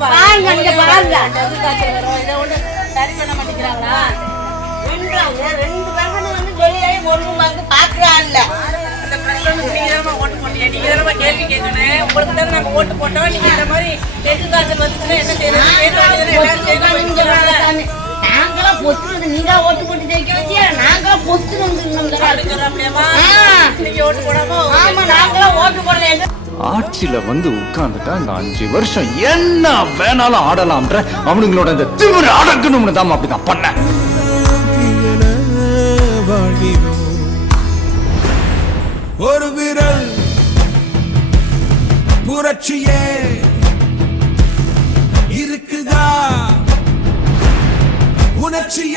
பாருங்க நீங்க பாருங்க. சரி பண்ண மாட்டேங்கிறாங்களா? ரெண்டு பசங்க வந்து வெளியாகி ஒரு வந்து பாக்குறாங்கல்ல. அந்த பிரச்சனை நீங்க ஓட்டு போட்டீங்க, நீங்க தானே கேள்வி கேட்கணும். உங்களுக்கு தானே நாங்க ஓட்டு போட்டோம். நீங்க இந்த மாதிரி டெங்கு காய்ச்சல் வந்துச்சுன்னா என்ன செய்யறது? நாங்களாம் பொத்துறது நீங்க ஓட்டு போட்டு ஜெயிக்க வச்சியா? நாங்களாம் பொத்து வந்துருந்தோம். நீங்க ஓட்டு போடாம ஆமா நாங்களாம் ஓட்டு போடல. ஆட்சியில வந்து உட்கார்ந்துட்டா இந்த 5 வருஷம் என்ன வேணாலும் ஆடலாம்ன்ற அவனுங்களோட இந்த திமிரு அடக்கணும்னு தான் அப்படிதான் பண்ண. ஒரு விரல் புரட்சியே இருக்குதா உணர்ச்சியே